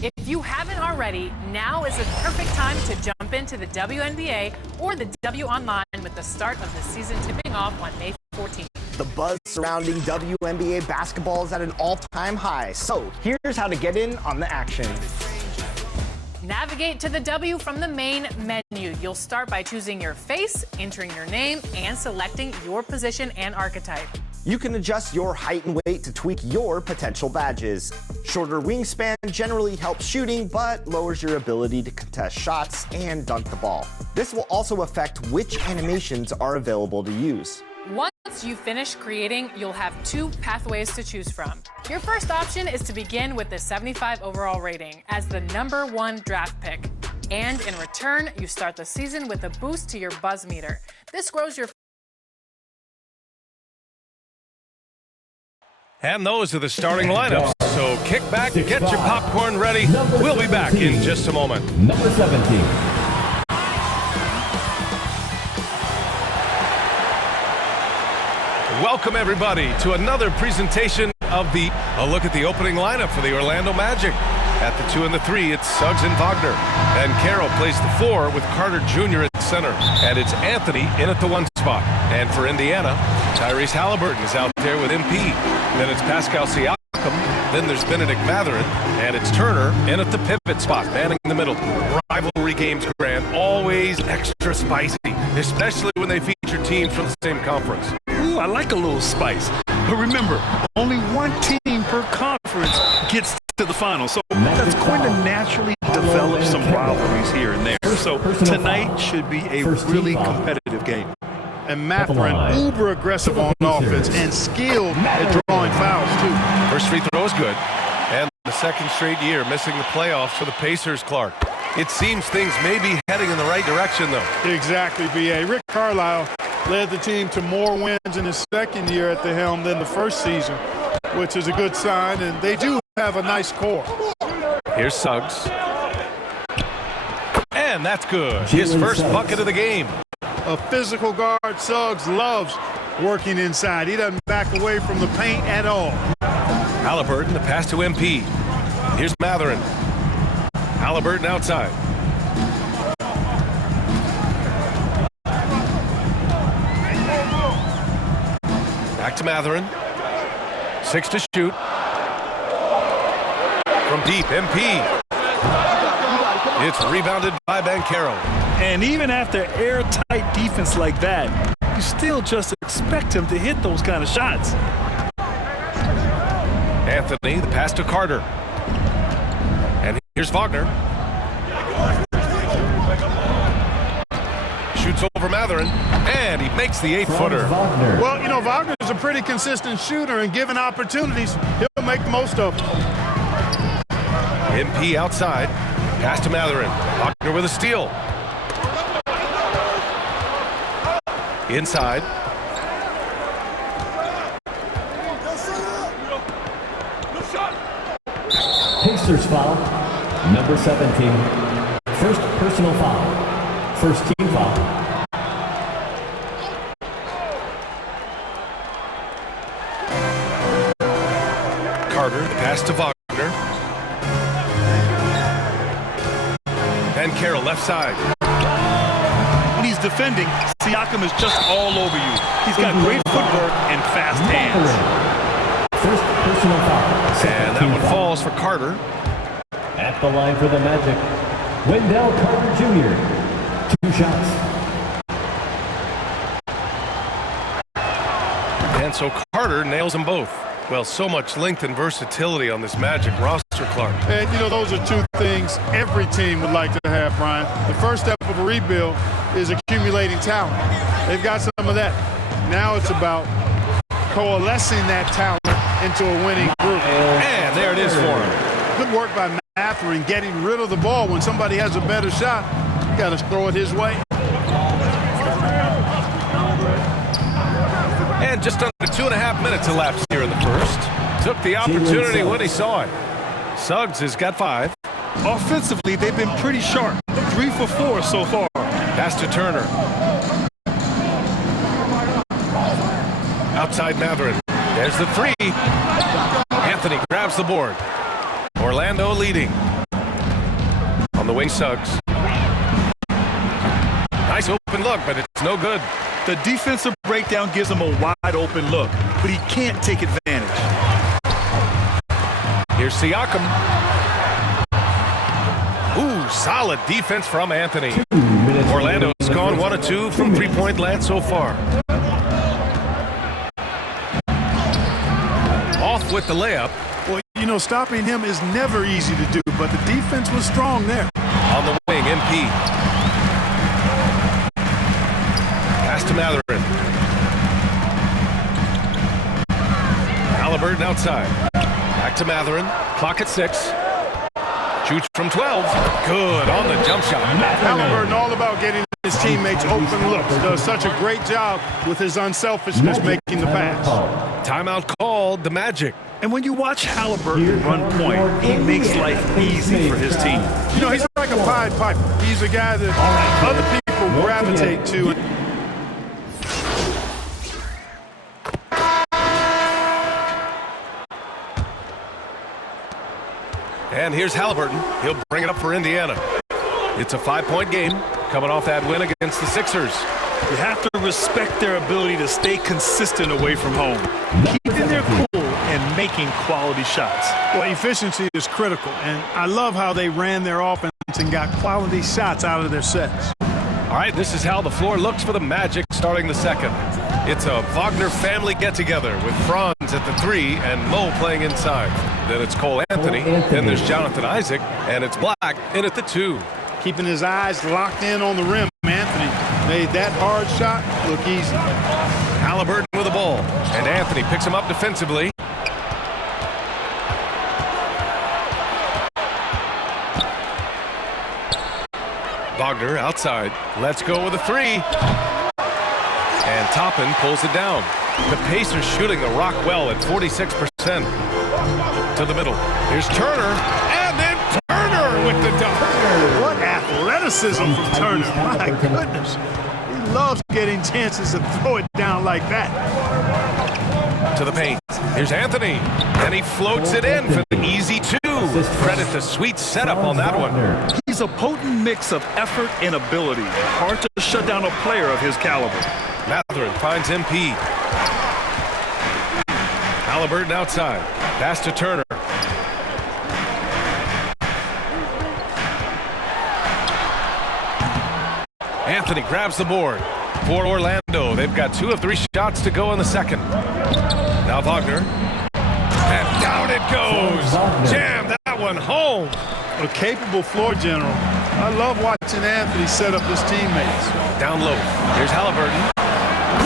If you haven't already, now is the perfect time to jump into the WNBA or the W Online with the start of the season tipping off on May 14th. The buzz surrounding WNBA basketball is at an all-time high. So here's how to get in on the action. Navigate to the W from the main menu. You'll start by choosing your face, entering your name, and selecting your position and archetype. You can adjust your height and weight to tweak your potential badges. Shorter wingspan generally helps shooting, but lowers your ability to contest shots and dunk the ball. This will also affect which animations are available to use. Once you finish creating, you'll have 2 pathways to choose from. Your first option is to begin with the 75 overall rating as the #1 draft pick. And in return, you start the season with a boost to your buzz meter. This grows your... And those are the starting lineups. So kick back, get your popcorn ready. We'll be back in just a moment. Number 17. Welcome, everybody, to another presentation of a look at the opening lineup for the Orlando Magic. At the 2 and the 3, it's Suggs and Wagner. And Carroll plays the 4 with Carter Jr. at center. And it's Anthony in at the 1 spot. And for Indiana, Tyrese Haliburton is out there with MP. Then it's Pascal Siakam. Then there's Benedict Mathurin. And it's Turner in at the pivot spot, manning the middle. Rivalry games, Grant, always extra spicy, especially when they feature teams from the same conference. Ooh, I like a little spice. But remember, only one team per conference gets to the final. So that's going to naturally develop some rivalries here and there. So tonight should be a really competitive game. And Mathurin, uber aggressive on offense and skilled at drawing fouls, too. First free throw is good. And the second straight year missing the playoffs for the Pacers, Clark. It seems things may be heading in the right direction, though. Exactly, B.A. Rick Carlisle led the team to more wins in his second year at the helm than the first season, which is a good sign, and they do have a nice core. Here's Suggs. And that's good. His first bucket of the game. A physical guard, Suggs loves working inside. He doesn't back away from the paint at all. Haliburton, the pass to MP. Here's Mathurin. Haliburton outside. Back to Mathurin. 6 to shoot. From deep, MP. It's rebounded by Banchero. And even after airtight defense like that, you still just expect him to hit those kind of shots. Anthony, the pass to Carter. And here's Wagner. Shoots over Mathurin, and he makes the 8-footer. Well, you know, Wagner's a pretty consistent shooter, and given opportunities, he'll make the most of them. MP outside. Pass to Mathurin. Wagner with a steal. Inside. Pacers foul. Number 17. First personal foul. First team foul. Carter, the pass to Wagner. And Carroll left side. When he's defending, Siakam is just all over you. He's got great footwork and fast hands. First personal foul. And that one falls for Carter. At the line for the Magic, Wendell Carter Jr. 2 shots. And so Carter nails them both. Well, so much length and versatility on this Magic roster, Clark. And, you know, those are 2 things every team would like to have, Brian. The first step of a rebuild is accumulating talent. They've got some of that. Now it's about coalescing that talent into a winning group. And there it is for him. Good work by Mathurin getting rid of the ball. When somebody has a better shot, you got to throw it his way. And just under 2.5 minutes elapsed here in the first. Took the opportunity when he saw it. Suggs has got 5. Offensively, they've been pretty sharp. 3 for 4 so far. Pass to Turner. Outside Mathurin. There's the 3. Anthony grabs the board. Orlando leading. the wing, Suggs. Nice open look, but it's no good. The defensive breakdown gives him a wide open look, but he can't take advantage. Here's Siakam. Ooh, solid defense from Anthony. Orlando's gone 1 of 2 from three-point land so far. Off with the layup. Well, you know, stopping him is never easy to do, but the defense was strong there. On the wing, MP. Pass to Mathurin. Haliburton outside. Back to Mathurin. Clock at 6. Shoots from 12. Good on the jump shot. Haliburton all about getting his teammates open looks. Does such a great job with his unselfishness making the pass. Timeout called the Magic. And when you watch Haliburton run point, he makes life easy for his team. You know, he's like a Pied Piper. He's a guy that other people gravitate to. And here's Haliburton. He'll bring it up for Indiana. It's a 5-point game coming off that win against the Sixers. You have to respect their ability to stay consistent away from home, keeping their cool and making quality shots. Well, efficiency is critical, and I love how they ran their offense and got quality shots out of their sets. All right, this is how the floor looks for the Magic starting the second. It's a Wagner family get-together with Franz at the 3 and Mo playing inside. Then it's Cole Anthony, then there's Jonathan Isaac, and it's Black in at the 2. Keeping his eyes locked in on the rim, Anthony made that hard shot look easy. Haliburton with the ball, and Anthony picks him up defensively. Wagner outside. Let's go with a 3. And Toppin pulls it down. The Pacers shooting the rock well at 46%. To the middle. Here's Turner. And then Turner with the dunk. What athleticism from Turner. My goodness. He loves getting chances to throw it down like that. To the paint. Here's Anthony. And he floats it in for the easy 2. Credit the sweet setup on that one. He's a potent mix of effort and ability. Hard to shut down a player of his caliber. Mathurin finds MP. Haliburton outside. Pass to Turner. Anthony grabs the board. For Orlando, they've got 2 of 3 shots to go in the second. Now Wagner. And down it goes. Jam that one home. A capable floor general. I love watching Anthony set up his teammates. Down low. Here's Haliburton.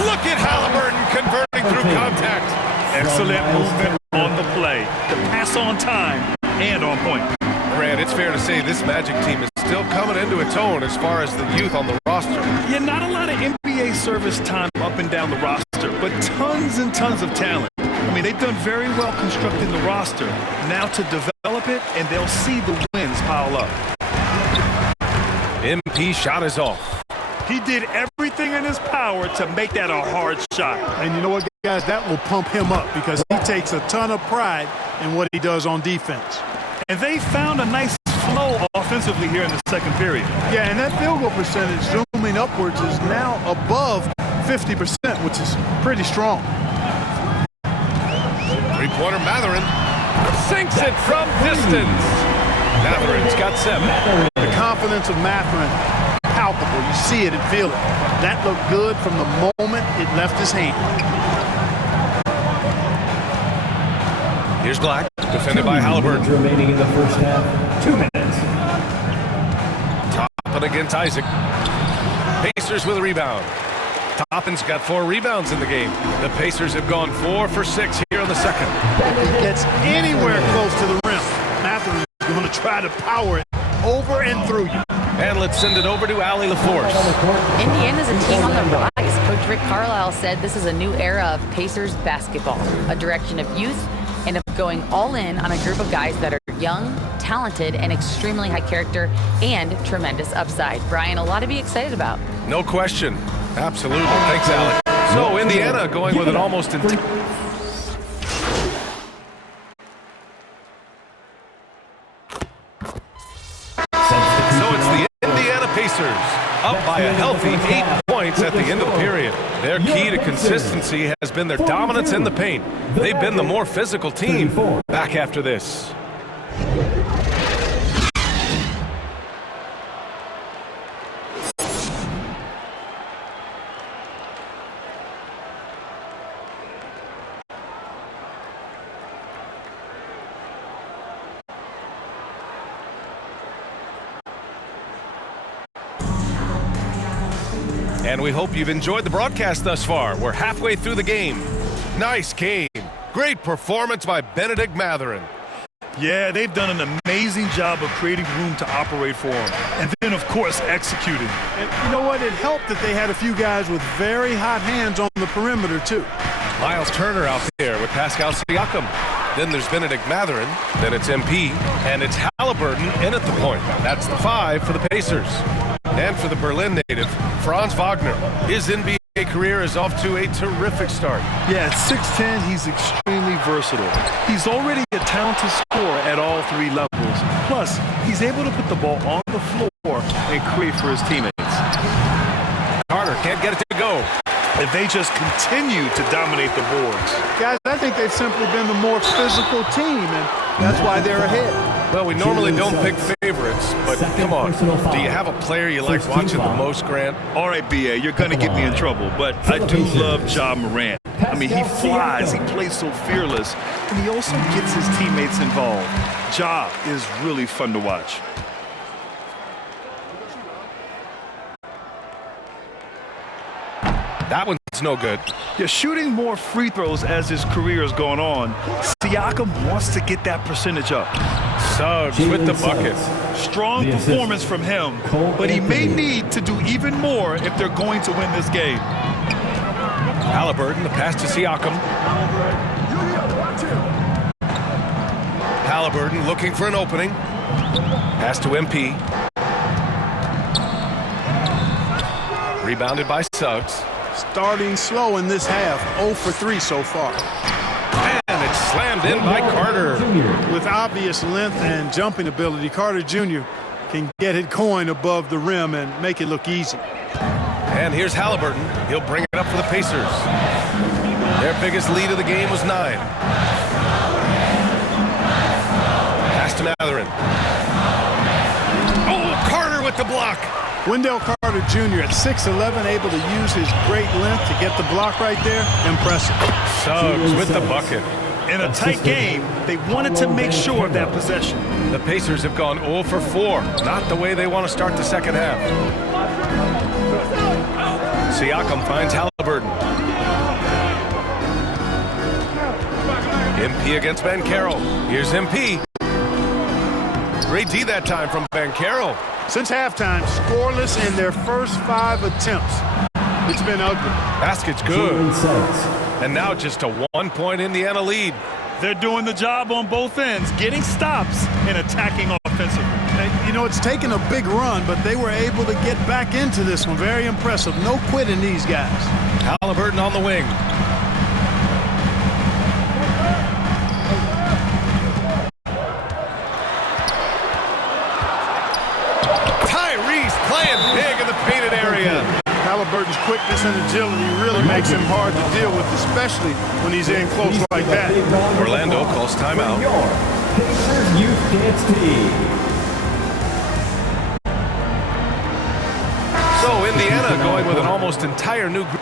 Look at Haliburton converting through contact. Excellent movement on the play. The pass on time and on point. Grant, it's fair to say this Magic team is still coming into its own as far as the youth on the roster. Yeah, not a lot of NBA service time up and down the roster, but tons and tons of talent. I mean, they've done very well constructing the roster. Now to develop it, and they'll see the wins pile up. MP shot is off. He did everything in his power to make that a hard shot. And you know what, guys? That will pump him up because he takes a ton of pride in what he does on defense. And they found a nice flow offensively here in the second period. Yeah, and that field goal percentage zooming upwards is now above 50%, which is pretty strong. Three-pointer Mathurin sinks it from distance. Mathurin's got 7. The confidence of Mathurin, palpable. You see it and feel it. That looked good from the moment it left his hand. Here's Black, defended by Haliburton. Remaining in the first half, 2 minutes. Toppin against Isaac. Pacers with a rebound. Toppin's got 4 rebounds in the game. The Pacers have gone 4 for 6 here in the second. If he gets anywhere close to the rim, Mathurin is going to try to power it over and through you. And let's send it over to Allie LaForce. Indiana's a team on the rise. Coach Rick Carlisle said this is a new era of Pacers basketball, a direction of youth and of going all in on a group of guys that are young, talented, and extremely high character and tremendous upside. Brian, a lot to be excited about. No question. Absolutely. Thanks, Allie. So Indiana going with an almost Pacers, up by a healthy 8 points at the end of the period. Their key to consistency has been their dominance in the paint. They've been the more physical team. Back after this. And we hope you've enjoyed the broadcast thus far. We're halfway through the game. Nice game. Great performance by Bennedict Mathurin. Yeah, they've done an amazing job of creating room to operate for him. And then, of course, executing. And you know what? It helped that they had a few guys with very hot hands on the perimeter, too. Myles Turner out there with Pascal Siakam. Then there's Bennedict Mathurin. Then it's MP. And it's Haliburton in at the point. That's the 5 for the Pacers. And for the Berlin native, Franz Wagner. His NBA career is off to a terrific start. Yeah, at 6'10", he's extremely versatile. He's already a talented scorer at all 3 levels. Plus, he's able to put the ball on the floor and create for his teammates. Carter can't get it to go. And they just continue to dominate the boards. Guys, I think they've simply been the more physical team, and that's why they're ahead. Well, we normally don't pick favorites, but come on. Do you have a player you like watching the most, Grant? All right, B.A., you're going to get me in trouble, but I do love Ja Morant. I mean, he flies, he plays so fearless, and he also gets his teammates involved. Ja is really fun to watch. That one's no good. Yeah, shooting more free throws as his career is going on. Siakam wants to get that percentage up. Suggs with the bucket. Strong performance from him, but he may need to do even more if they're going to win this game. Haliburton, the pass to Siakam. Haliburton looking for an opening. Pass to MP. Rebounded by Suggs. Starting slow in this half, 0 for 3 so far. And it's slammed in by Carter. With obvious length and jumping ability, Carter Jr. can get it going above the rim and make it look easy. And here's Haliburton. He'll bring it up for the Pacers. Their biggest lead of the game was 9. Pass to Mathurin. Oh, Carter with the block. Wendell Carter Jr. at 6'11", able to use his great length to get the block right there. Impressive. Suggs with the bucket. In a tight game, they wanted to make sure of that possession. The Pacers have gone 0 for 4. Not the way they want to start the second half. Siakam finds Haliburton. MP against Banchero. Here's MP. Great D that time from Banchero. Since halftime, scoreless in their first 5 attempts. It's been ugly. Basket's good. And now just a 1-point Indiana lead. They're doing the job on both ends, getting stops and attacking offensively. You know, it's taken a big run, but they were able to get back into this one. Very impressive. No quitting these guys. Haliburton on the wing. Tyrese playing big in the painted area. Haliburton's quickness and agility really makes him hard to deal with, especially when he's in close like that. Orlando calls timeout. Pacers Youth Dance Team. So Indiana going with an almost entire new group.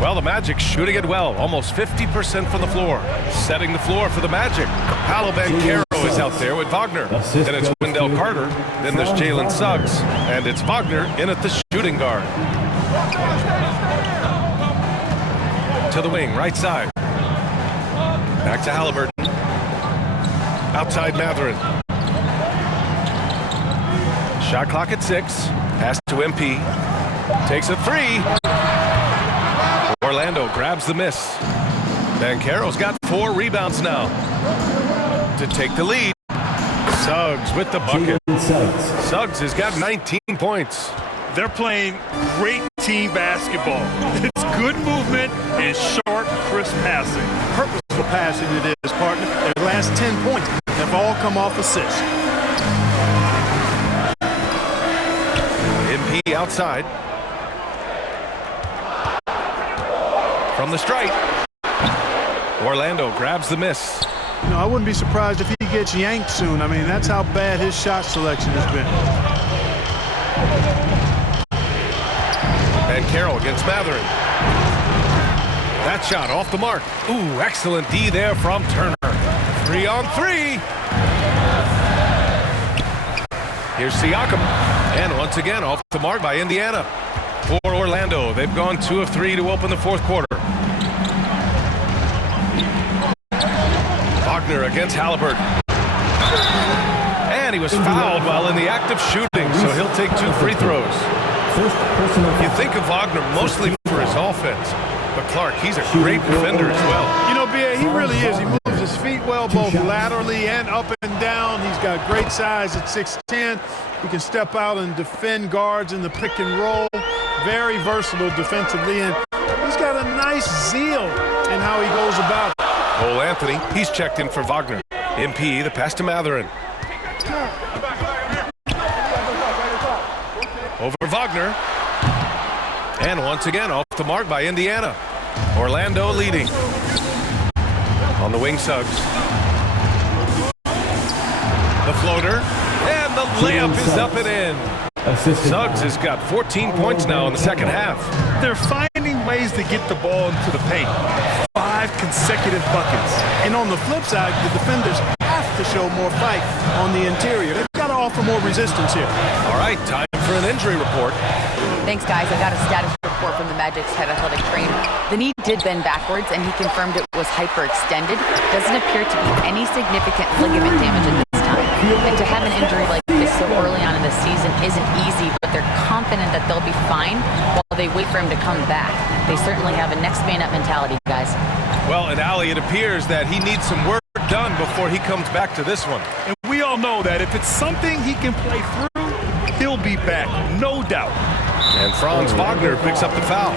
Well, the Magic shooting it well, almost 50% from the floor. Setting the floor for the Magic. Paolo Banchero is out there with Wagner. Then it's Wendell Carter. Then there's Jalen Suggs. And it's Wagner in at the shooting guard. To the wing, right side. Back to Haliburton. Outside Mathurin. Shot clock at 6. Pass to MP. Takes a 3. Orlando grabs the miss. Banchero's got 4 rebounds now to take the lead. Suggs with the bucket. Suggs has got 19 points. They're playing great team basketball. It's good movement and sharp, crisp passing. Purposeful passing it is, partner. Their last 10 points have all come off assists. MP outside. From the stripe. Orlando grabs the miss. You know, I wouldn't be surprised if he gets yanked soon. I mean, that's how bad his shot selection has been. And Carroll against Matherin. That shot off the mark. Ooh, excellent D there from Turner. 3-on-3. Here's Siakam. And once again, off the mark by Indiana. For Orlando, they've gone 2 of 3 to open the fourth quarter. Wagner against Haliburton. And he was fouled while in the act of shooting, so he'll take 2 free throws. You think of Wagner mostly for his offense, but Clark, he's a great defender as well. You know, B.A., he really is. He moves his feet well, both laterally and up and down. He's got great size at 6'10". He can step out and defend guards in the pick and roll. Very versatile defensively, and he's got a nice zeal in how he goes about it. Cole Anthony, he's checked in for Wagner. MP, the pass to Matherin. Over Wagner. And once again, off the mark by Indiana. Orlando leading. On the wing, Suggs. The floater. And the layup is up and in. Suggs has got 14 points now in the second half. They're finding ways to get the ball into the paint. 5 consecutive buckets. And on the flip side, the defenders have to show more fight on the interior. They've got to offer more resistance here. All right, time for an injury report. Thanks, guys. I got a status report from the Magic's head athletic trainer. The knee did bend backwards, and he confirmed it was hyperextended. Doesn't appear to be any significant ligament damage at this time. And to have an injury like this so early on in the season isn't easy, but they're confident that they'll be fine while they wait for him to come back. They certainly have a next man up mentality, guys. Well, and Allie, it appears that he needs some work done before he comes back to this one. And we all know that if it's something he can play through, he'll be back, no doubt. And Franz Wagner picks up the foul.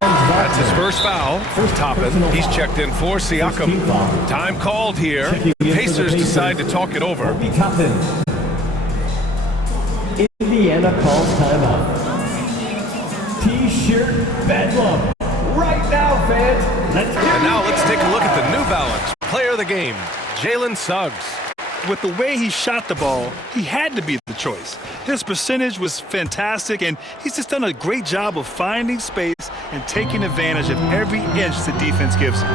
That's his first foul. Toppin, he's checked in for Siakam. Time called here. Pacers decide to talk it over. Obi Toppin. Indiana calls timeout. T-shirt bedlam. Right now, fans. Let's go. And now let's take a look at the New Balance player of the game, Jalen Suggs. With the way he shot the ball, he had to be the choice. His percentage was fantastic, and he's just done a great job of finding space and taking advantage of every inch the defense gives him.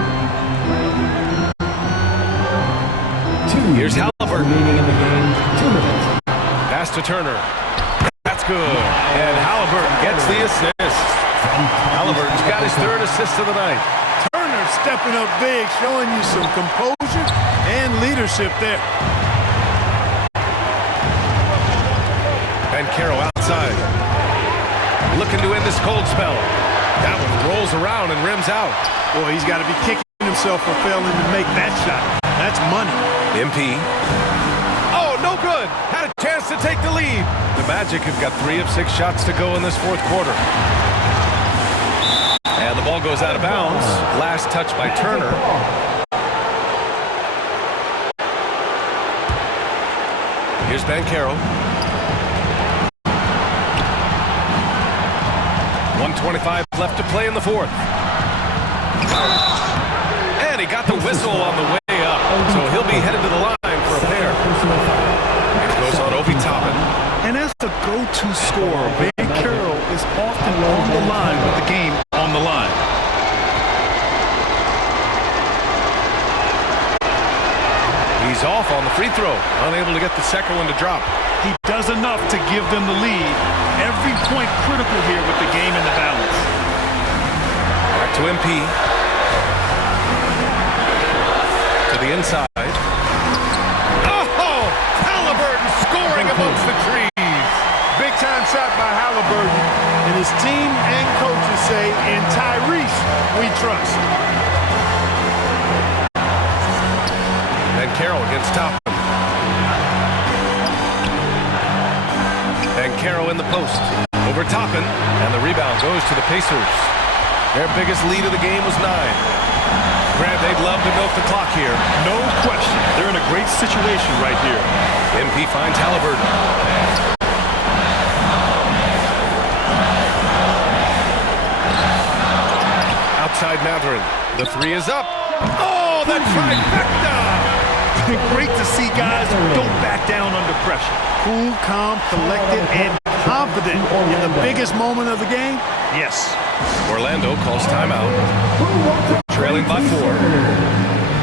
Here's Haliburton. Remaining in the game, 2 minutes. Pass to Turner. That's good. And Haliburton gets the assist. Haliburton's got his 3rd assist of the night. Turner stepping up big, showing you some composure and leadership there. And Carroll outside. Looking to end this cold spell. That one rolls around and rims out. Boy, he's got to be kicking himself for failing to make that shot. That's money. MP. Oh, no good. Had a chance to take the lead. The Magic have got 3 of 6 shots to go in this fourth quarter. And the ball goes out of bounds. Last touch by Turner. Here's Ben Carroll. 1:25 left to play in the fourth. And he got the whistle on the way up, so he'll be headed to the line for a pair. It goes on Obi Toppin. And as the go-to scorer, Ben Carroll is often on the line with the game on the line. He's off on the free throw, unable to get the second one to drop. He does enough to give them the lead. Every point critical here with the game in the balance. Back to MP. To the inside. Oh! Haliburton scoring amongst the trees. Big-time shot by Haliburton. And his team and coaches say, in Tyrese, we trust. And Carroll against Toppin. And Carroll in the post. Over Toppin. And the rebound goes to the Pacers. Their biggest lead of the game was 9. Grant, they'd love to milk the clock here. No question. They're in a great situation right here. MP finds Haliburton. Outside Mathurin. The three is up. Oh, the trifecta! Great to see guys who don't back down under pressure. Cool, calm, collected, and confident in the biggest moment of the game. Yes. Orlando calls timeout. Trailing by 4.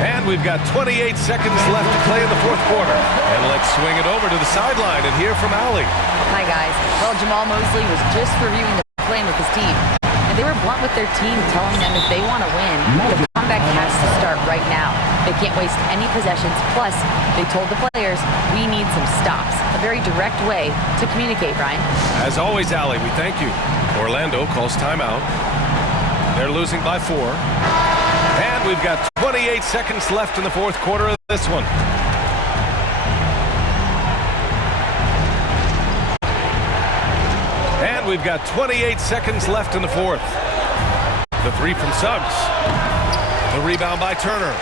And we've got 28 seconds left to play in the fourth quarter. And let's swing it over to the sideline and hear from Allie. Hi, guys. Well, Jamal Mosley was just reviewing the play with his team. And they were blunt with their team, telling them if they want to win, the comeback has to start right now. They can't waste any possessions. Plus, they told the players, we need some stops. A very direct way to communicate, Ryan. As always, Allie, we thank you. Orlando calls timeout. They're losing by 4. And we've got 28 seconds left in the fourth quarter of this one. And we've got 28 seconds left in the fourth. The three from Suggs. The rebound by Turner.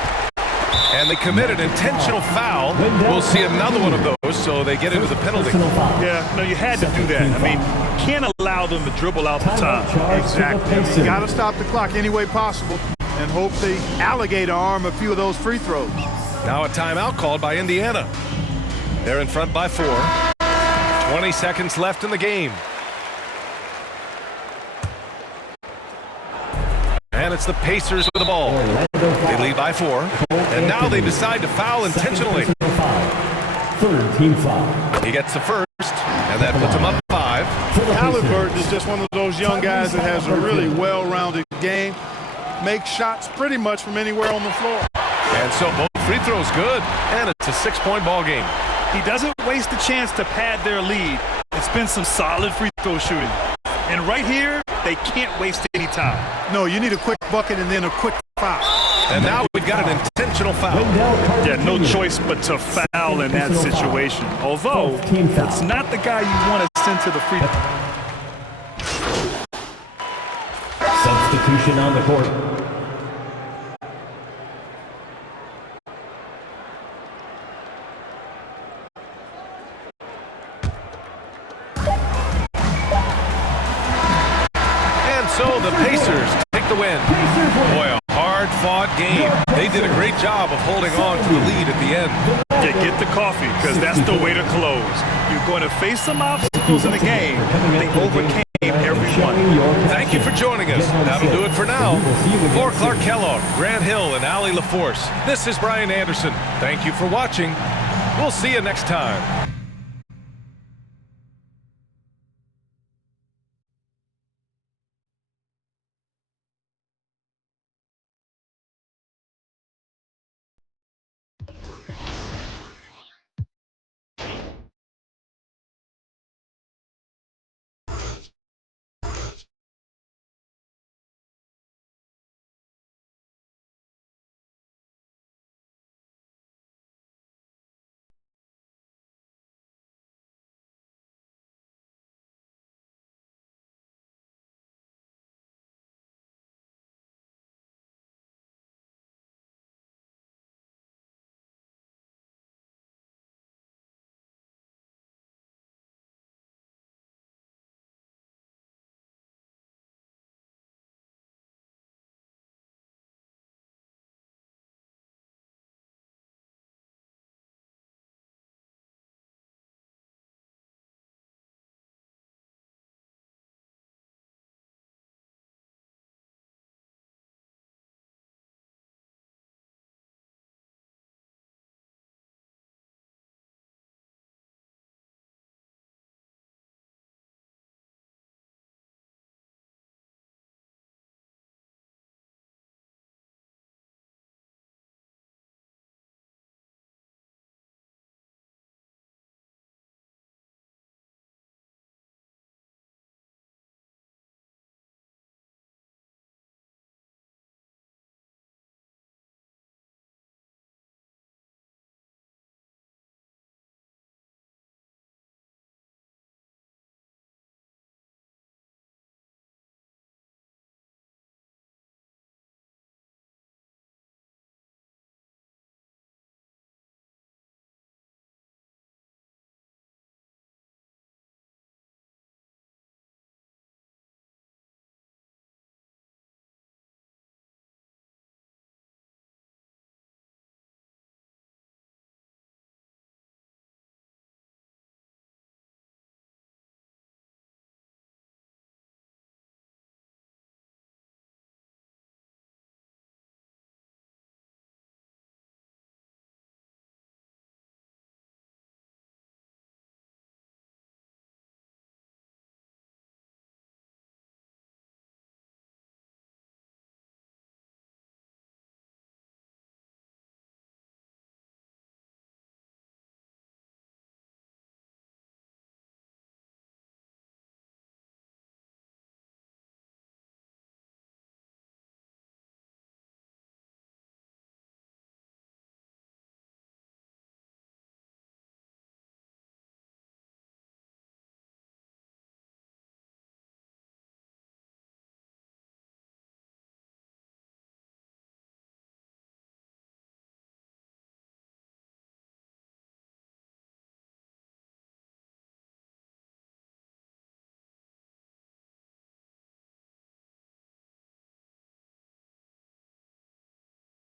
And they commit an intentional foul. We'll see another one of those, so they get into the penalty. Yeah, no, you had to do that. I mean, you can't allow them to dribble out the top. Exactly. You got to stop the clock any way possible and hope the alligator arm a few of those free throws. Now a timeout called by Indiana. They're in front by 4. 20 seconds left in the game. And it's the Pacers with the ball. They lead by 4. And now they decide to foul intentionally. Third team foul. He gets the first, and that puts him up 5. Haliburton is just one of those young guys that has a really well-rounded game. Makes shots pretty much from anywhere on the floor. And so both free throws good, and it's a 6-point ball game. He doesn't waste the chance to pad their lead. It's been some solid free throw shooting. And right here, they can't waste any time. No, you need a quick bucket and then a quick foul. And now we've got an intentional foul. Yeah, no choice but to foul in that situation. Although, it's not the guy you want to send to the free throw. Substitution on the court. So the Pacers take the win. Boy, a hard-fought game. They did a great job of holding on to the lead at the end. Yeah, get the coffee, because that's the way to close. You're going to face some obstacles in the game. They overcame every one. Thank you for joining us. That'll do it for now. For Clark Kellogg, Grant Hill, and Allie LaForce, this is Brian Anderson. Thank you for watching. We'll see you next time.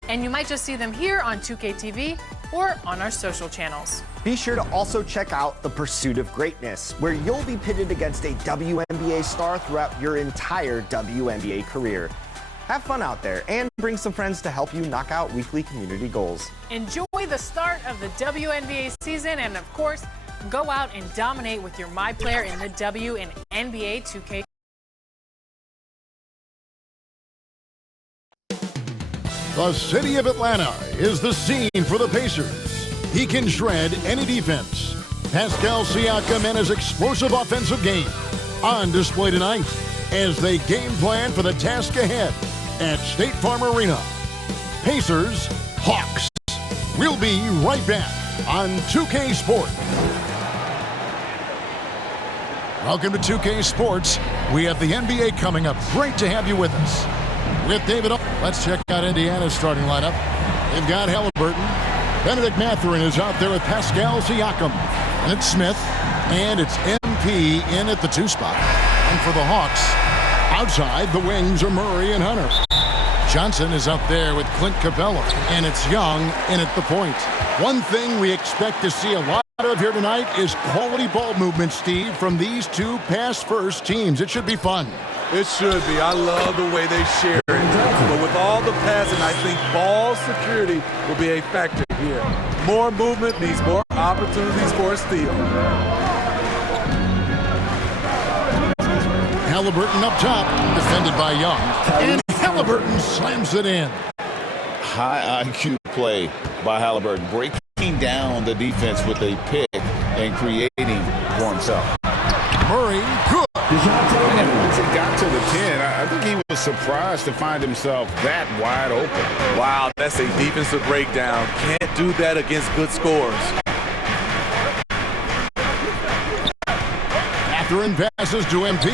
And you might just see them here on 2K TV or on our social channels. Be sure to also check out The Pursuit of Greatness, where you'll be pitted against a WNBA star throughout your entire WNBA career. Have fun out there and bring some friends to help you knock out weekly community goals. Enjoy the start of the WNBA season and, of course, go out and dominate with your MyPlayer in the W in NBA 2K. The city of Atlanta is the scene for the Pacers. He can shred any defense. Pascal Siakam and his explosive offensive game on display tonight as they game plan for the task ahead at State Farm Arena. Pacers, Hawks. We'll be right back on 2K Sports. Welcome to 2K Sports. We have the NBA coming up. Great to have you with us. With David, let's check out Indiana's starting lineup. They've got Haliburton. Benedict Mathurin is out there with Pascal Siakam. And it's Smith. And it's MP in at the 2 spot. And for the Hawks, outside the wings are Murray and Hunter. Johnson is up there with Clint Capella. And it's Young in at the point. One thing we expect to see a lot of here tonight is quality ball movement, Steve, from these two pass-first teams. It should be fun. It should be. I love the way they share it. But with all the passing, I think ball security will be a factor here. More movement means more opportunities for a steal. Haliburton up top, defended by Young. And Haliburton slams it in. High IQ play by Haliburton, breaking down the defense with a pick and creating for himself. Murray, good. And once it got to the 10, I think he was surprised to find himself that wide open. Wow, that's a defensive breakdown. Can't do that against good scores. Mathurin passes to MP.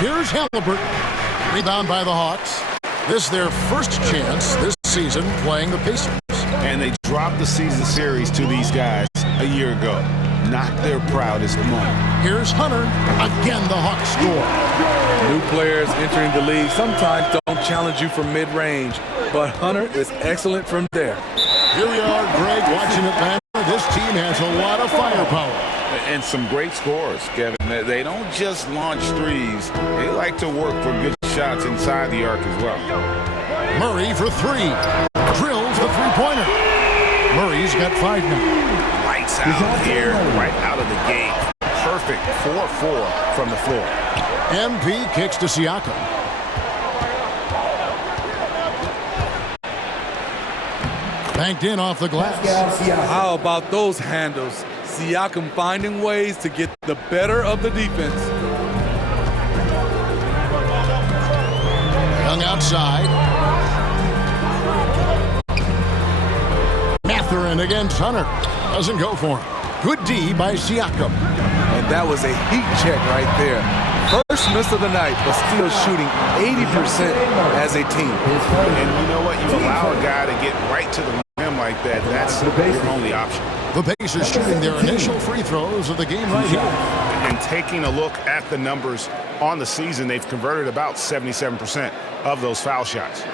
Here's Haliburton. Rebound by the Hawks. This is their first chance this season playing the Pacers. And they dropped the season series to these guys a year ago. Not their proudest moment. Here's Hunter. Again, the Hawks score. New players entering the league sometimes don't challenge you from mid-range, but Hunter is excellent from there. Here we are, Greg, watching Atlanta. This team has a lot of firepower. And some great scores, Kevin. They don't just launch threes. They like to work for good shots inside the arc as well. Murray for 3. Drills the three-pointer. Murray's got 5 now. Lights out here, right out of the gate. Perfect 4-4 from the floor. MP kicks to Siakam. Banked in off the glass. How about those handles? Siakam finding ways to get the better of the defense. Young outside. Mathurin against Hunter. Doesn't go for him. Good D by Siakam. And that was a heat check right there. First miss of the night, but still shooting 80% as a team. And you know what? You allow a guy to get right to the rim like that. That's your only option. The Pacers shooting their initial free throws of the game right here. And taking a look at the numbers on the season, they've converted about 77% of those foul shots.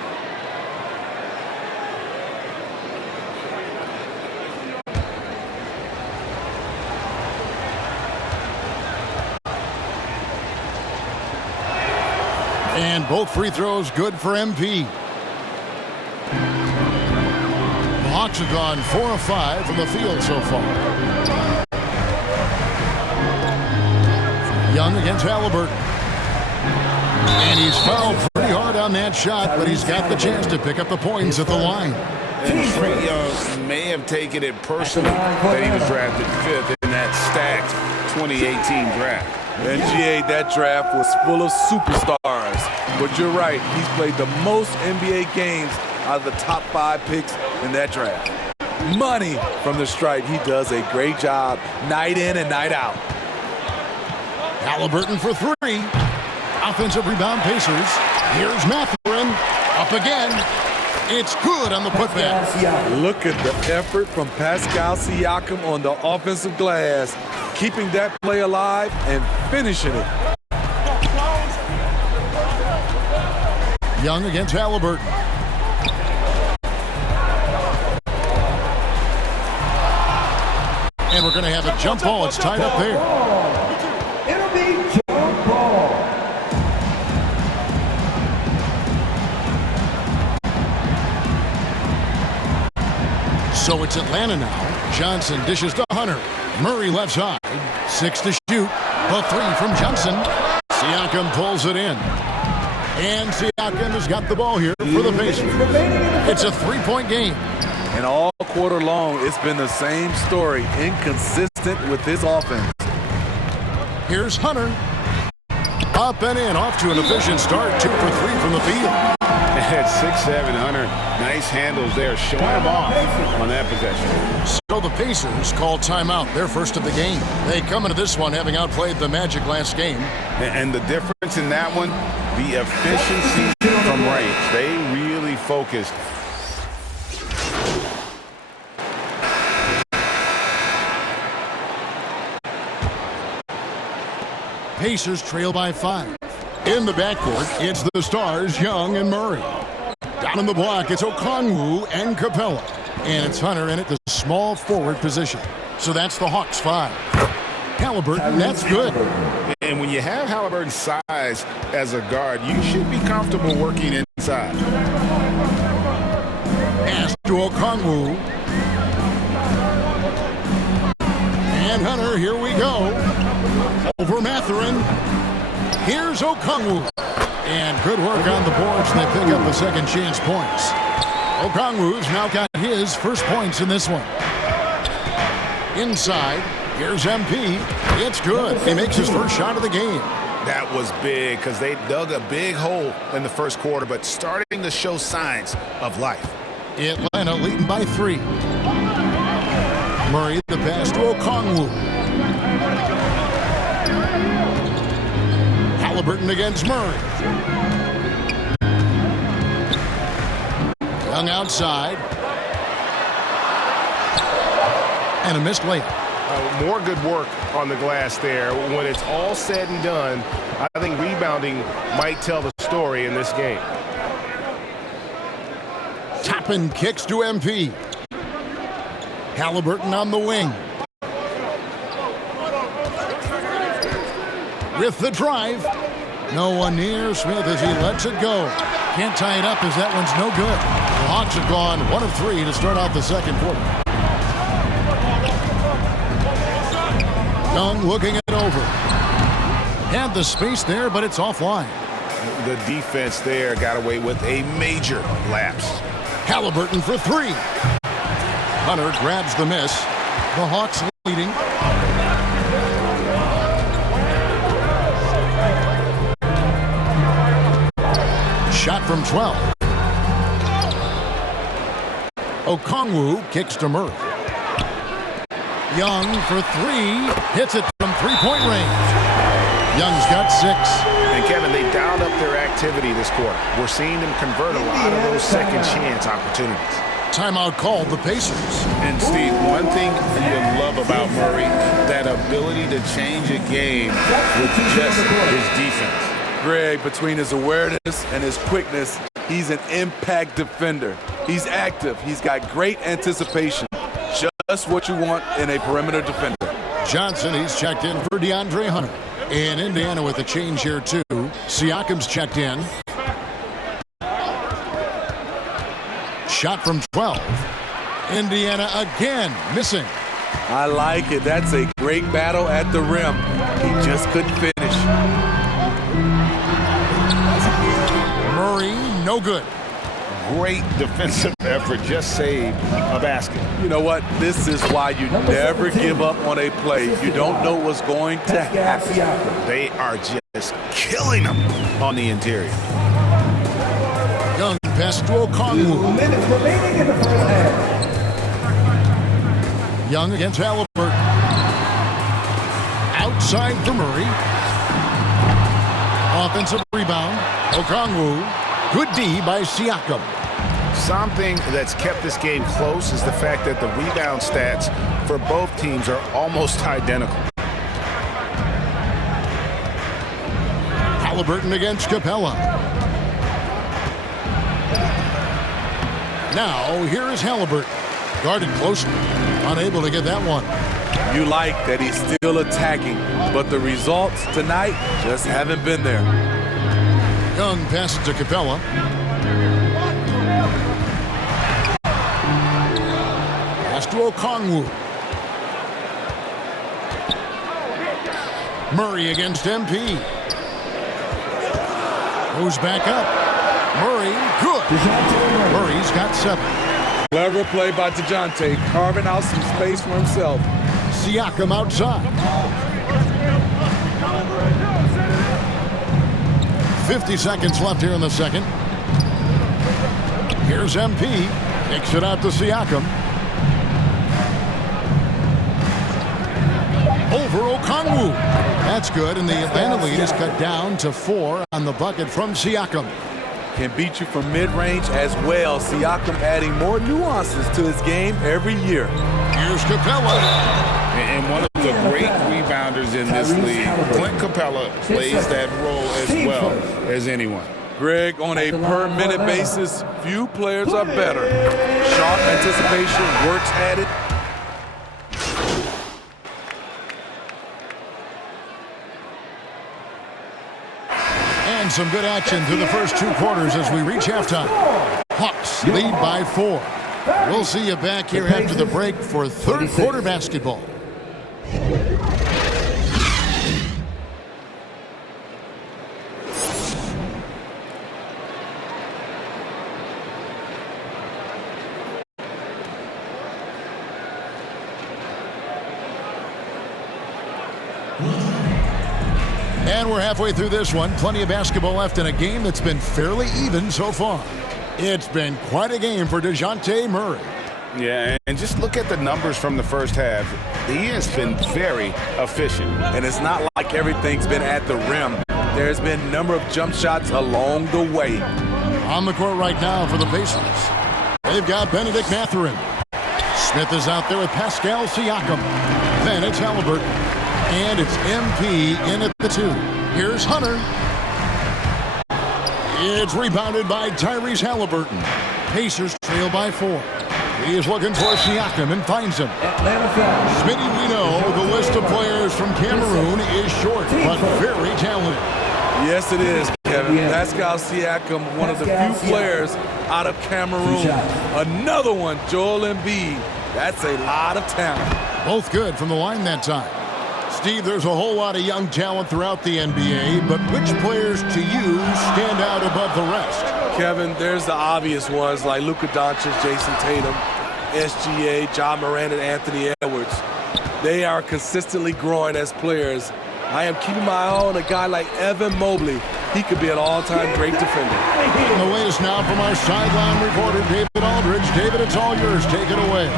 And both free throws good for MP. The Hawks have gone 4 of 5 from the field so far. Young against Haliburton. And he's fouled pretty hard on that shot, but he's got the chance to pick up the points at the line. And Trae Young may have taken it personally that he was drafted 5th in that stacked 2018 draft. NGA, that draft was full of superstars. But you're right, he's played the most NBA games out of the top 5 picks in that draft. Money from the stripe. He does a great job night in and night out. Haliburton for 3. Offensive rebound Pacers. Here's Mathurin. Up again. It's good on the putback. Look at the effort from Pascal Siakam on the offensive glass, keeping that play alive and finishing it. Young against Haliburton. And we're going to have a jump ball. It's tied up there. It'll be jump ball. So it's Atlanta now. Johnson dishes to Hunter. Murray left side. 6 to shoot. The 3 from Johnson. Siakam pulls it in. And Siakam has got the ball here for the Pacers. It's a 3-point game. And all quarter long, it's been the same story. Inconsistent with this offense. Here's Hunter. Up and in. Off to an efficient start. 2 for 3 from the field. At 6'7", Hunter, nice handles there, showing him off on that possession. So the Pacers call timeout, their first of the game. They come into this one having outplayed the Magic last game. And the difference in that one, the efficiency from range. They really focused. Pacers trail by 5. In the backcourt, it's the stars, Young and Murray. Down in the block, it's Okongwu and Capella. And it's Hunter in at the small forward position. So that's the Hawks 5. Haliburton, that's good. And when you have Haliburton's size as a guard, you should be comfortable working inside. Pass to Okongwu. And Hunter, here we go. Over Mathurin. Here's Okongwu. And good work on the boards, and they pick up the second chance points. Okongwu's now got his first points in this one. Inside, here's MP. It's good. He makes his first shot of the game. That was big because they dug a big hole in the first quarter, but starting to show signs of life. Atlanta leading by 3. Murray, the pass to Okongwu. Haliburton against Murray. Young outside. And a missed layup. More good work on the glass there. When it's all said and done, I think rebounding might tell the story in this game. Toppin kicks to MP. Haliburton on the wing. With the drive. No one near. Smith as he lets it go. Can't tie it up as that one's no good. The Hawks have gone 1 of 3 to start out the second quarter. Young looking it over. Had the space there, but it's offline. The defense there got away with a major lapse. Haliburton for 3. Hunter grabs the miss. The Hawks leading. Shot from 12. Okongwu kicks to Murray. Young for 3. Hits it from 3-point range. Young's got 6. And Kevin, they dialed up their activity this quarter. We're seeing them convert a lot of those second chance opportunities. Timeout called the Pacers. And Steve, one thing you love about Murray, that ability to change a game with just his defense. Greg, between his awareness and his quickness, he's an impact defender. He's active. He's got great anticipation. Just what you want in a perimeter defender. Johnson, he's checked in for DeAndre Hunter. And Indiana with a change here, too. Siakam's checked in. Shot from 12. Indiana again missing. I like it. That's a great battle at the rim. He just couldn't finish. Murray, no good. Great defensive effort, just saved a basket. You know what? This is why you never give up on a play. You don't know what's going to happen. They are just killing them on the interior. Young pass to Okongwu. Minutes remaining in the first half. Young against Haliburton. Outside for Murray. Offensive rebound. Okongwu. Good D by Siakam. Something that's kept this game close is the fact that the rebound stats for both teams are almost identical. Haliburton against Capella. Now, here is Haliburton. Guarded closely. Unable to get that one. You like that he's still attacking, but the results tonight just haven't been there. Young passes to Capella. Pass to Okongwu. Murray against MP. Goes back up. Murray, good. Murray's got 7. Clever play by Dejounte, carving out some space for himself. Siakam outside. 50 seconds left here in the second. Here's MP. Kicks it out to Siakam. Over Okongwu. That's good, and the Atlanta lead is cut down to 4 on the bucket from Siakam. Can beat you from mid-range as well. Siakam adding more nuances to his game every year. Here's Capella. And one of the great rebounders in this league, Clint Capella, plays that role as well as anyone. Greg, on a per-minute basis, few players are better. Sharp anticipation, works at it. And some good action through the first 2 quarters as we reach halftime. Hawks lead by 4. We'll see you back here after the break for third quarter basketball. And we're halfway through this one. Plenty of basketball left in a game that's been fairly even so far. It's been quite a game for Dejounte Murray. Yeah, and just look at the numbers from the first half. He has been very efficient. And it's not like everything's been at the rim. There's been a number of jump shots along the way. On the court right now for the Pacers. They've got Benedict Mathurin. Smith is out there with Pascal Siakam. Then it's Haliburton. And it's MP in at the 2. Here's Hunter. It's rebounded by Tyrese Haliburton. Pacers trail by 4. He is looking for Siakam and finds him. Smitty, we know the list of players from Cameroon is short, but very talented. Yes, it is, Kevin. Pascal Siakam, one of the few players out of Cameroon. Another one, Joel Embiid. That's a lot of talent. Both good from the line that time. Steve, there's a whole lot of young talent throughout the NBA, but which players to you stand out above the rest? Kevin, there's the obvious ones like Luka Doncic, Jason Tatum, SGA, John Morant, and Anthony Edwards. They are consistently growing as players. I am keeping my eye on a guy like Evan Mobley. He could be an all-time great defender. And the latest now from our sideline reporter, David Aldridge. David, it's all yours. Take it away.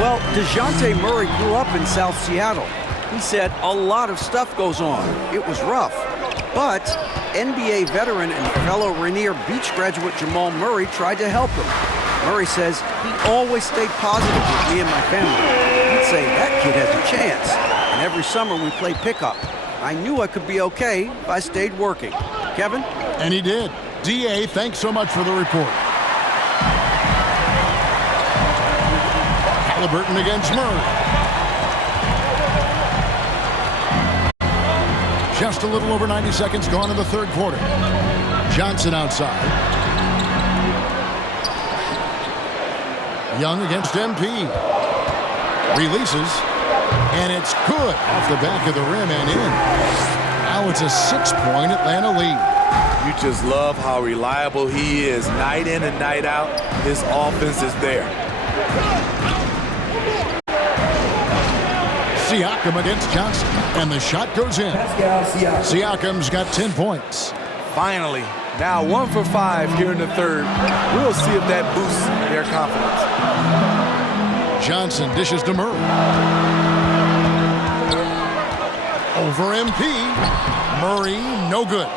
Well, Dejounte Murray grew up in South Seattle. He said a lot of stuff goes on. It was rough. But NBA veteran and fellow Rainier Beach graduate Jamal Murray tried to help him. Murray says he always stayed positive with me and my family. He'd say, that kid has a chance. And every summer we played pickup. I knew I could be okay if I stayed working. Kevin? And he did. D.A., thanks so much for the report. Haliburton against Murray. Just a little over 90 seconds gone in the third quarter. Johnson outside. Young against MP. Releases. And it's good off the back of the rim and in. Now it's a 6-point Atlanta lead. You just love how reliable he is. Night in and night out, his offense is there. Siakam against Johnson, and the shot goes in. Siakam's got 10 points. Finally, now 1 for 5 here in the third. We'll see if that boosts their confidence. Johnson dishes to Murray. Over MP. Murray, no good.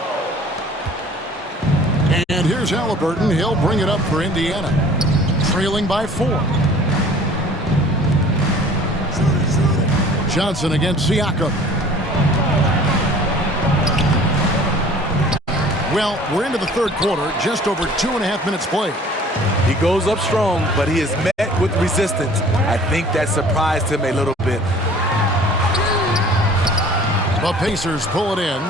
And here's Haliburton. He'll bring it up for Indiana. Trailing by 4. Johnson against Siakam. Well, we're into the third quarter, just over 2.5 minutes played. He goes up strong, but he is met with resistance. I think that surprised him a little bit. The Pacers pull it in.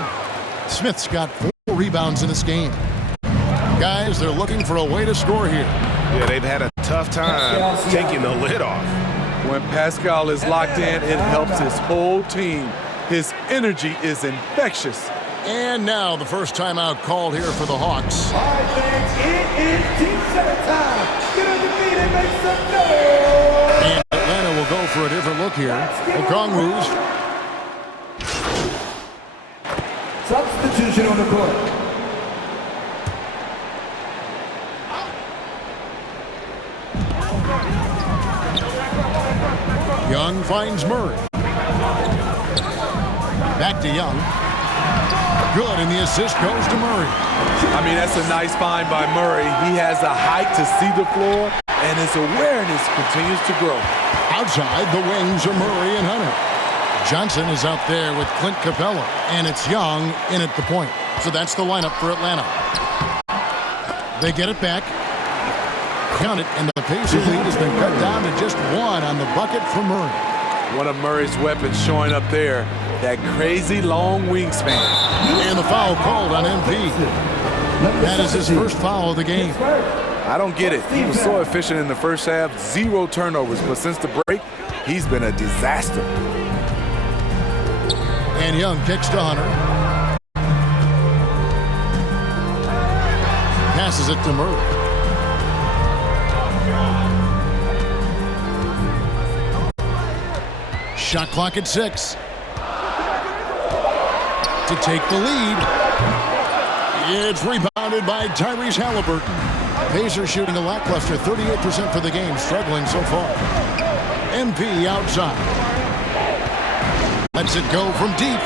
Smith's got 4 rebounds in this game. Guys, they're looking for a way to score here. Yeah, they've had a tough time taking the lid off. When Pascal is locked in, it helps his whole team. His energy is infectious. And now the first timeout called here for the Hawks. All right, fans, it is team center time. Get on your feet and make some noise. And Atlanta will go for a different look here. Okongwu's. Substitution on the court. Young finds Murray. Back to Young. Good, and the assist goes to Murray. I mean, that's a nice find by Murray. He has the height to see the floor, and his awareness continues to grow. Outside, the wings are Murray and Hunter. Johnson is out there with Clint Capella, and it's Young in at the point. So that's the lineup for Atlanta. They get it back. Count it, and the Pacer lead has been cut down to just 1 on the bucket for Murray. One of Murray's weapons showing up there, that crazy long wingspan. And the foul called on MP. That is his first foul of the game. I don't get it. He was so efficient in the first half, 0 turnovers, but since the break, he's been a disaster. And Young kicks to Hunter. Passes it to Murray. Shot clock at 6. To take the lead. It's rebounded by Tyrese Haliburton. Pacers shooting a lackluster 38% for the game, struggling so far. MP outside. Lets it go from deep.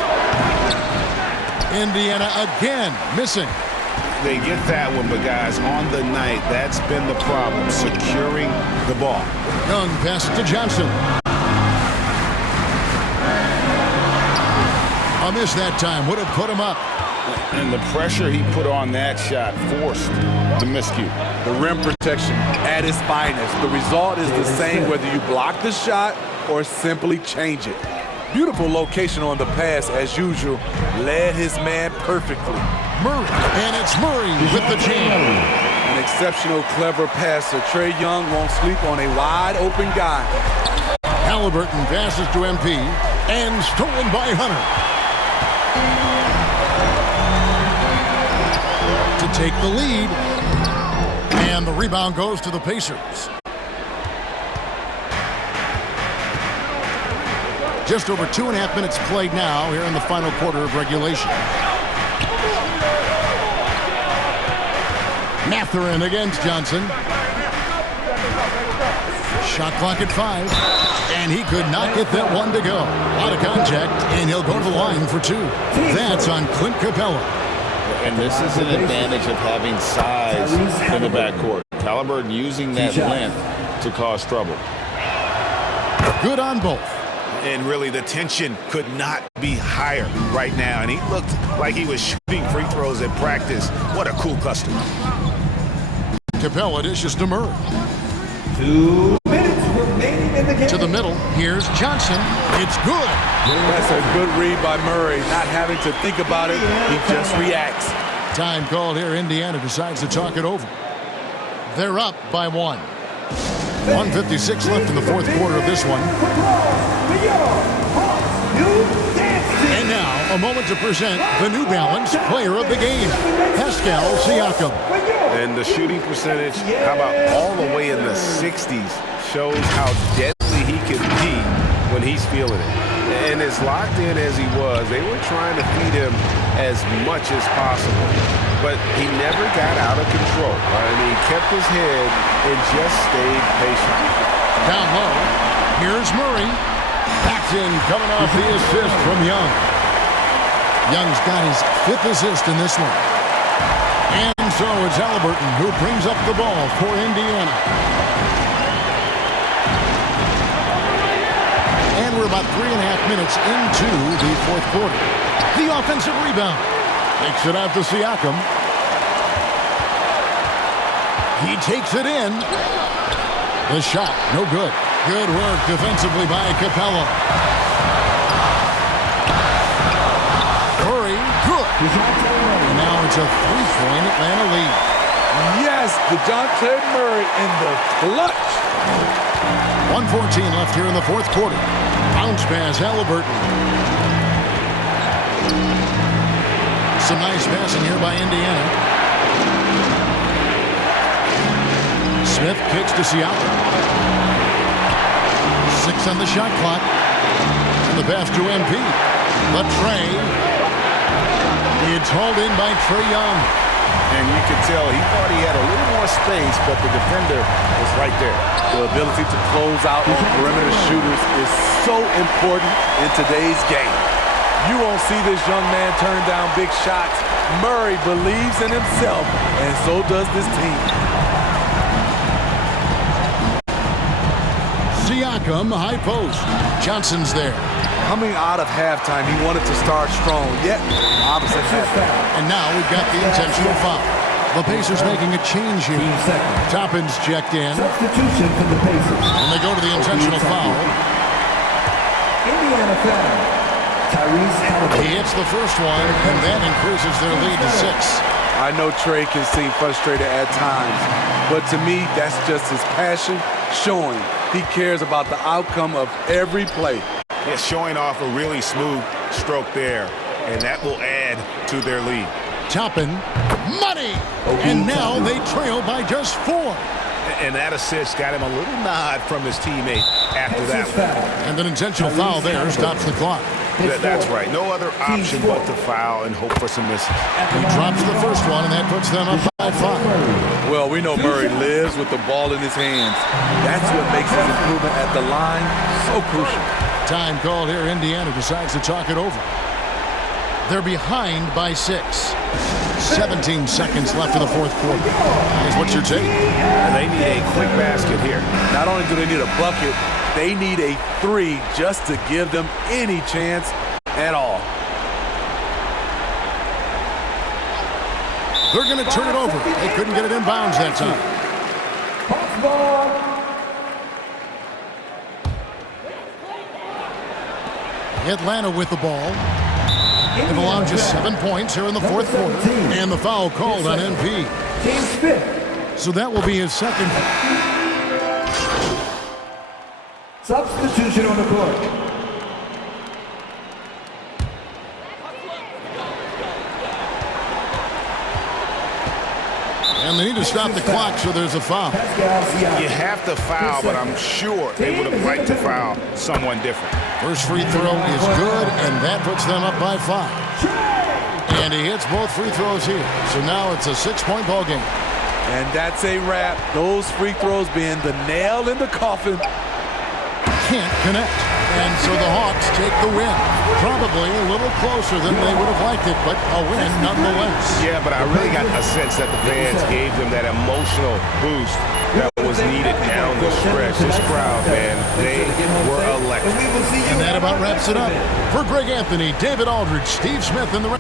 Indiana again missing. They get that one, but guys, on the night, that's been the problem, securing the ball. Young pass to Johnson. A miss that time would have put him up. And the pressure he put on that shot forced the miscue. The rim protection at its finest. The result is the same whether you block the shot or simply change it. Beautiful location on the pass as usual. Led his man perfectly. Murray, and it's Murray with the jam. An exceptional, clever passer. Trae Young won't sleep on a wide open guy. Haliburton passes to MP and stolen by Hunter. To take the lead, and the rebound goes to the Pacers. Just over 2.5 minutes played now here in the final quarter of regulation. Mathurin against Johnson. Shot clock at 5, and he could not get that one to go. Out of contact, and he'll go to the line for 2. That's on Clint Capella. And this is an advantage of having size in the backcourt. Haliburton using that length to cause trouble. Good on both. And really, the tension could not be higher right now. And he looked like he was shooting free throws at practice. What a cool customer. Capella dishes to Murray. 2 minutes remaining in the game. To the middle. Here's Johnson. It's good. That's a good read by Murray. Not having to think about it, he just reacts. Time called here. Indiana decides to talk it over. They're up by 1. 1:56 left in the fourth quarter of this one. And now, a moment to present the New Balance Player of the Game, Pascal Siakam. And the shooting percentage, how about all the way in the 60s, shows how deadly he can be when he's feeling it. And as locked in as he was, they were trying to feed him as much as possible. But he never got out of control. I mean, he kept his head and just stayed patient. Down low, here's Murray. Backed in, coming off the assist from Young. Young's got his 5th assist in this one. And so it's Haliburton who brings up the ball for Indiana. And we're about 3.5 minutes into the fourth quarter. The offensive rebound. Takes it out to Siakam. He takes it in. The shot, no good. Good work defensively by Capella. Murray, good. And now it's a 3-point Atlanta lead. Yes, Dejounte Murray in the clutch. 1:14 left here in the fourth quarter. Bounce pass, Haliburton. Some nice passing here by Indiana. Smith kicks to Siakam. 6 on the shot clock. And the pass to MP. But Trae. It's hauled in by Trae Young. And you can tell he thought he had a little more space, but the defender was right there. The ability to close out on perimeter shooters is so important in today's game. You won't see this young man turn down big shots. Murray believes in himself, and so does this team. Siakam, high post. Johnson's there. Coming out of halftime, he wanted to start strong, yet opposite happened. And now we've got the intentional foul. The Pacers making a change here. Toppin's checked in. Substitution for the Pacers. And they go to the intentional foul. Indiana foul. Tyrese Haliburton. He hits the first one, and that increases their lead to 6. I know Trae can seem frustrated at times, but to me, that's just his passion showing. He cares about the outcome of every play. Yeah, showing off a really smooth stroke there, and that will add to their lead. Toppin, money! And now they trail by just 4. And that assist got him a little nod from his teammate after that one. And an intentional foul there stops the clock. That's right. No other option but to foul and hope for some misses. He drops the first one, and that puts them up by 5. Well, we know Murray lives with the ball in his hands. That's what makes his improvement at the line so crucial. Time called here. Indiana decides to talk it over. They're behind by 6. 17 seconds left in the fourth quarter. Guys, what's your take? They need a quick basket here. Not only do they need a bucket, they need a 3 just to give them any chance at all. They're going to turn it over. They couldn't get it in bounds that time. Atlanta with the ball. They've allowed just 7 points here in the fourth quarter. And the foul called on MP. So that will be his second. Substitution on the court. And they need to stop the clock, so there's a foul. You have to foul, but I'm sure they would have liked to foul someone different. First free throw is good, and that puts them up by 5. And he hits both free throws here. So now it's a 6-point ball game. And that's a wrap. Those free throws being the nail in the coffin. Can't connect. And so the Hawks take the win. Probably a little closer than they would have liked it, but a win nonetheless. Yeah, but I really got a sense that the fans gave them that emotional boost that was needed down the stretch. This crowd, man, they were electric. And that about wraps it up. For Greg Anthony, David Aldridge, Steve Smith, and the